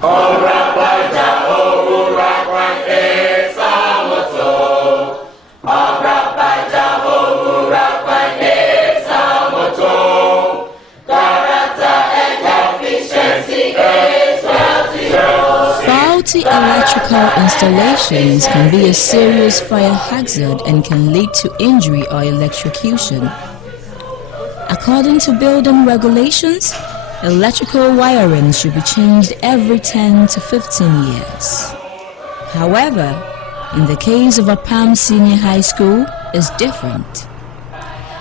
Faulty electrical installations can be a serious fire hazard and can lead to injury or electrocution. According to building regulations, electrical wiring should be changed every 10 to 15 years. However, in the case of Apam Senior High School, it's different.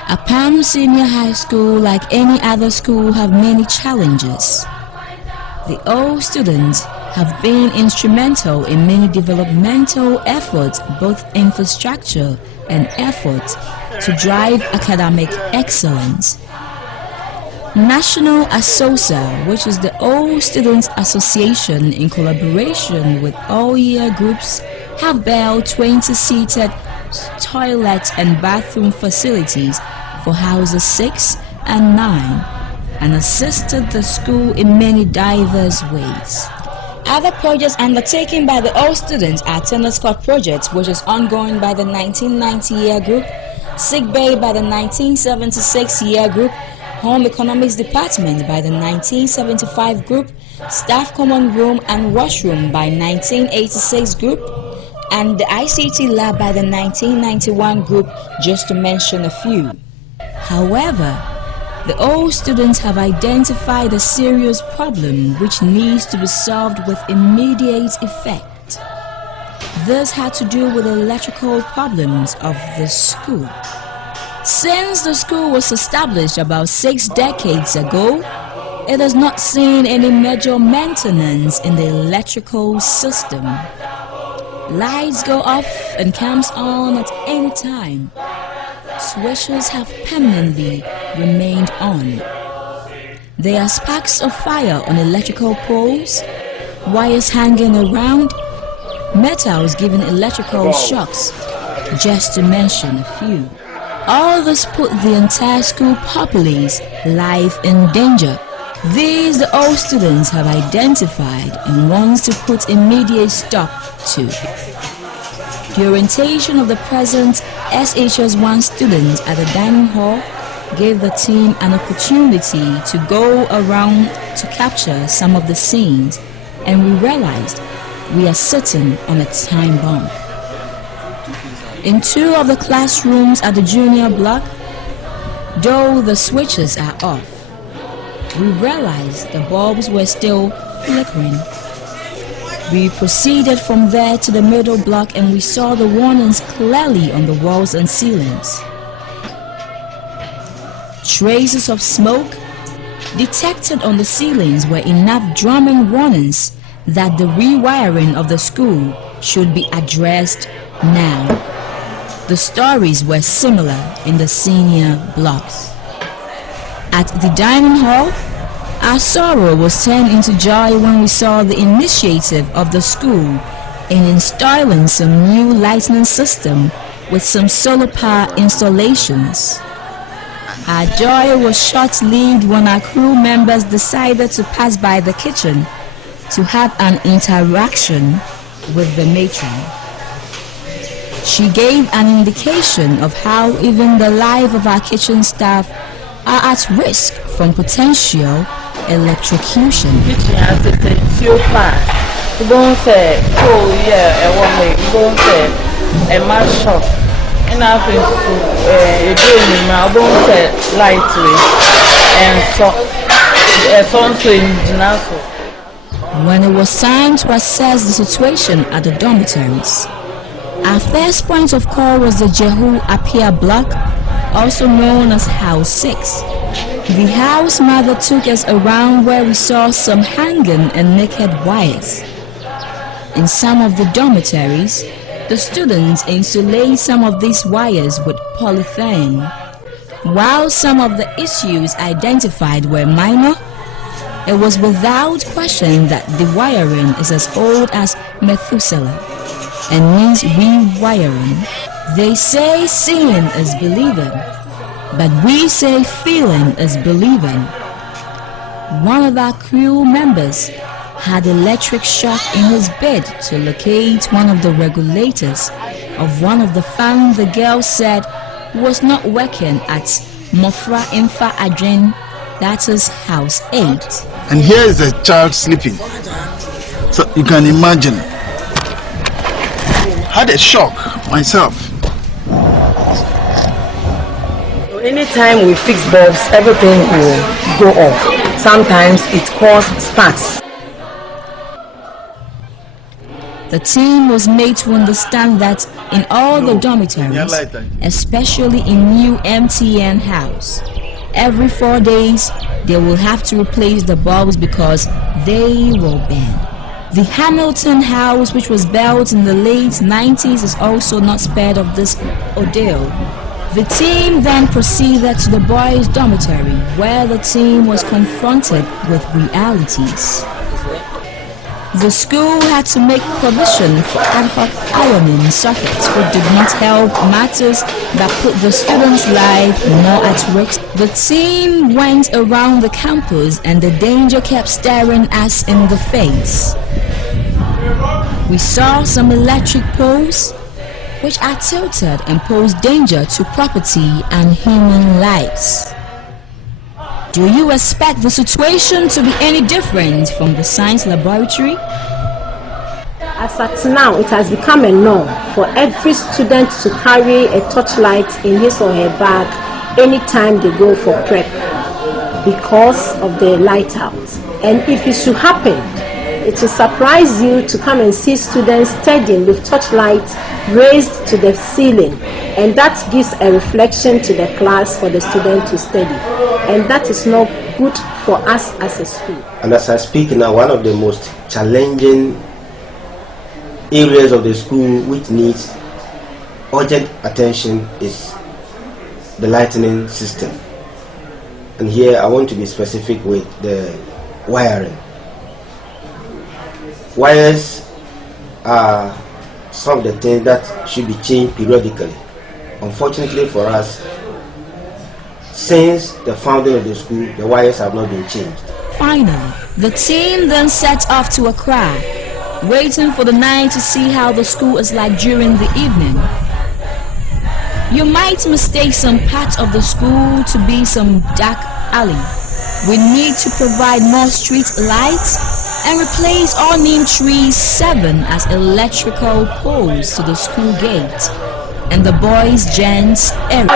Apam Senior High School, like any other school, have many challenges. The old students have been instrumental in many developmental efforts, both infrastructure and efforts to drive academic excellence. National Assosa, which is the Old Students Association in collaboration with all year groups, have built 20-seated toilet and bathroom facilities for houses 6 and 9 and assisted the school in many diverse ways. Other projects undertaken by the old students are tennis court project, which is ongoing by the 1990 year group, sick bay by the 1976 year group, home economics department by the 1975 group, staff common room and washroom by 1986 group, and the ICT lab by the 1991 group, just to mention a few. However, the old students have identified a serious problem which needs to be solved with immediate effect. This had to do with the electrical problems of the school. Since the school was established about 6 decades ago, it has not seen any major maintenance in the electrical system. Lights go off and comes on at any time. Switches have permanently remained on. There are sparks of fire on electrical poles, wires hanging around, metals giving electrical shocks, just to mention a few. All this put the entire school populace life in danger. These the old students have identified and wants to put immediate stop to. The orientation of the present SHS1 students at the dining hall gave the team an opportunity to go around to capture some of the scenes, and we realized we are sitting on a time bomb. In 2 of the classrooms at the junior block, though the switches are off, we realized the bulbs were still flickering. We proceeded from there to the middle block and we saw the warnings clearly on the walls and ceilings. Traces of smoke detected on the ceilings were enough drumming warnings that the rewiring of the school should be addressed now. The stories were similar in the senior blocks. At the dining hall, our sorrow was turned into joy when we saw the initiative of the school in installing some new lighting system with some solar power installations. Our joy was short-lived when our crew members decided to pass by the kitchen to have an interaction with the matron. She gave an indication of how even the life of our kitchen staff are at risk from potential electrocution. Kitchen has a fuel plant. You don't say, oh yeah, a woman, you don't say a mash shop. And I think a dream, I don't say lightly and something. When it was time to assess the situation at the dormitories, our first point of call was the Jehu Apia block, also known as House 6. The house mother took us around where we saw some hanging and naked wires. In some of the dormitories, the students insulate some of these wires with polythene. While some of the issues identified were minor, it was without question that the wiring is as old as Methuselah and needs rewiring. They say seeing is believing, but we say feeling is believing. One of our crew members had electric shock in his bid to locate one of the regulators of one of the fans the girl said was not working at Mofra Infa Adrin, that is house 8. And here is the child sleeping. So you can imagine. Had a shock myself. Anytime we fix bulbs, everything will go off. Sometimes it causes sparks. The team was made to understand that in all the dormitories, especially in new MTN house, every 4 days they will have to replace the bulbs because they will burn. The Hamilton house, which was built in the late 90s, is also not spared of this ordeal. The team then proceeded to the boys' dormitory, where the team was confronted with realities. The school had to make provision for ad hoc ironing sockets, which did not help matters but put the students' life more at risk. The team went around the campus and the danger kept staring us in the face. We saw some electric poles which are tilted and pose danger to property and human lives. Do you expect the situation to be any different from the science laboratory? As at now, it has become a norm for every student to carry a torchlight in his or her bag anytime they go for prep because of the light out. And if it should happen, it will surprise you to come and see students studying with torchlights raised to the ceiling, and that gives a reflection to the class for the student to study, and that is not good for us as a school. And as I speak now, one of the most challenging areas of the school which needs urgent attention is the lighting system. And here I want to be specific with the wiring. Wires are some of the things that should be changed periodically. Unfortunately for us, since the founding of the school, the wires have not been changed. Finally, the team then set off to Accra, waiting for the night to see how the school is like during the evening. You might mistake some part of the school to be some dark alley. We need to provide more street lights and replace all neem trees 7 as electrical poles to the school gate and the boys' gents area.